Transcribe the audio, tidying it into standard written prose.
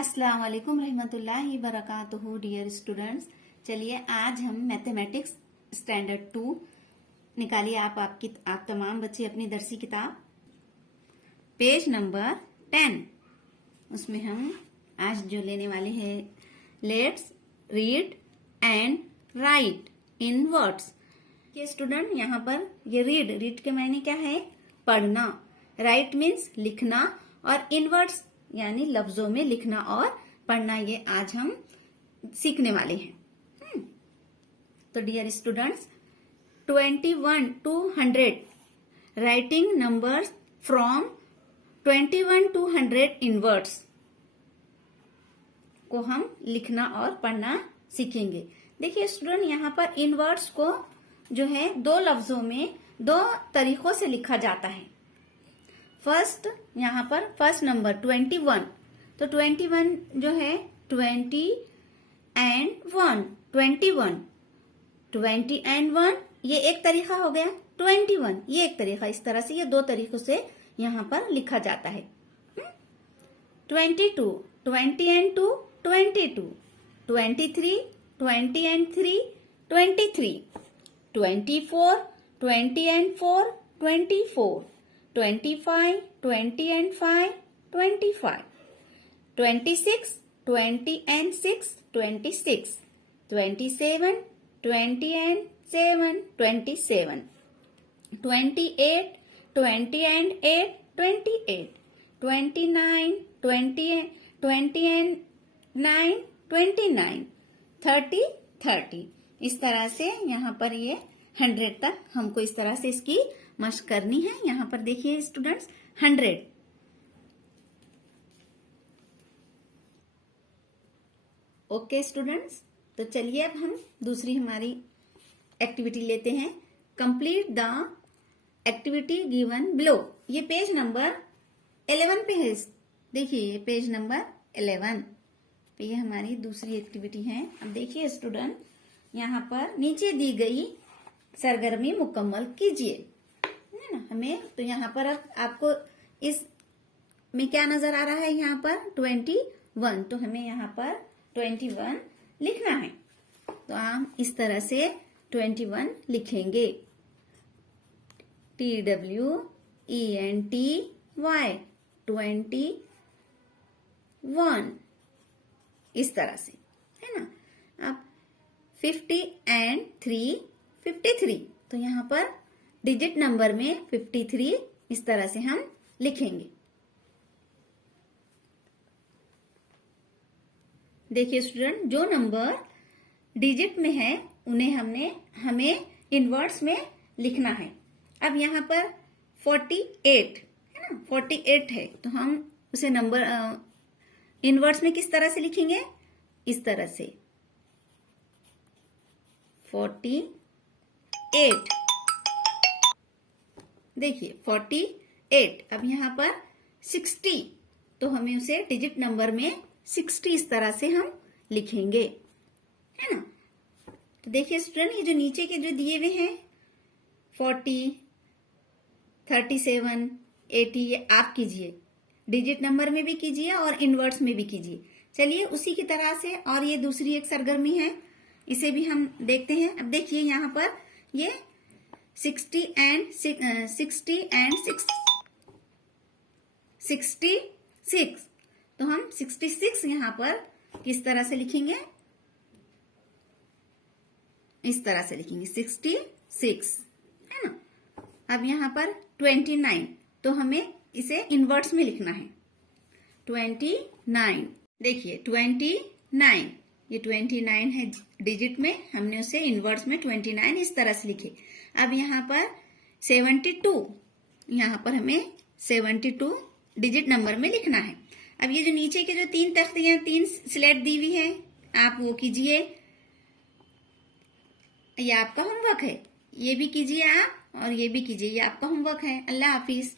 अस्सलाम वालेकुम रहमतुल्लाहि बरकातुहू डियर स्टूडेंट्स। चलिए आज हम मैथमेटिक्स स्टैंडर्ड 2 निकालिए आप तमाम बच्चे अपनी दरसी किताब पेज नंबर 10। उसमें हम आज जो लेने वाले हैं let's read and right in words. ये स्टूडेंट यहाँ पर ये रीड के मायने क्या है? पढ़ना। राइट मीन्स लिखना और इन वर्ड्स यानी लफ्जों में लिखना और पढ़ना, ये आज हम सीखने वाले हैं। तो dear students, 21 to 100 writing numbers from 21 to 100 in words को हम लिखना और पढ़ना सीखेंगे। देखिए स्टूडेंट, यहाँ पर इन वर्ड्स को जो है दो लफ्जों में दो तरीकों से लिखा जाता है। फर्स्ट, यहाँ पर फर्स्ट नंबर 21, तो 21 जो है 20 and 1, 21, 20 and 1 ये एक तरीका हो गया, 21 ये एक तरीका। इस तरह से ये दो तरीकों से यहाँ पर लिखा जाता है। 22, 20 and 2, 22, 23, 20 and 3, 23, 24, 20 and 4, 24, 25, 20 and 5, 25, 26, 20 and 6, 26, 27, 20 and 7, 27, 28, 20 and 8, 28, 29, 20 and 9, 29, 30, 30। इस तरह से यहाँ पर ये 100 तक हमको इस तरह से इसकी मशक करनी है। यहाँ पर देखिए स्टूडेंट्स 100। ओके स्टूडेंट्स, तो चलिए अब हम दूसरी हमारी एक्टिविटी लेते हैं। Complete the activity given below. ये पेज नंबर 11 पे है। देखिए ये पेज नंबर 11 पे ये हमारी दूसरी एक्टिविटी है। अब देखिए स्टूडेंट, यहाँ पर नीचे दी गई सरगर्मी मुकम्मल कीजिए, है ना। हमें तो यहाँ पर अब आपको इस में क्या नजर आ रहा है? यहाँ पर 21, तो हमें यहाँ पर 21 लिखना है। तो हम इस तरह से 21 लिखेंगे, TWENTY 21, इस तरह से, है ना। अब 50 and 3, 53, तो यहाँ पर डिजिट नंबर में 53 इस तरह से हम लिखेंगे। देखिए स्टूडेंट, जो नंबर डिजिट में है उन्हें हमें इनवर्ड्स में लिखना है। अब यहाँ पर 48 है ना, 48 है, तो हम उसे नंबर इनवर्ड्स में किस तरह से लिखेंगे? इस तरह से 48। देखिए 48। अब यहाँ पर 60, तो हमें उसे डिजिट नंबर में 60 इस तरह से हम लिखेंगे, है ना। तो देखिए स्टूडेंट, ये जो नीचे के जो दिए हुए हैं 40, 37, 80, ये आप कीजिए, डिजिट नंबर में भी कीजिए और इनवर्ड्स में भी कीजिए। चलिए उसी की तरह से और ये दूसरी एक सरगर्मी है, इसे भी हम देखते हैं। अब देखिए यहाँ पर ये 60 and 66, तो हम 66 यहाँ पर किस तरह से लिखेंगे? इस तरह से लिखेंगे 66, है ना। अब यहाँ पर 29, तो हमें इसे इनवर्ड्स में लिखना है 29। देखिए 29, ये 29 है डिजिट में, हमने उसे इनवर्ड्स में 29 इस तरह से लिखे। अब यहाँ पर 72, यहाँ पर हमें 72 डिजिट नंबर में लिखना है। अब ये जो नीचे के जो 3 तख्तियां 3 स्लेट दी हुई है, आप वो कीजिए, ये आपका होमवर्क है। ये भी कीजिए आप और ये भी कीजिए, ये आपका होमवर्क है। अल्लाह हाफिज।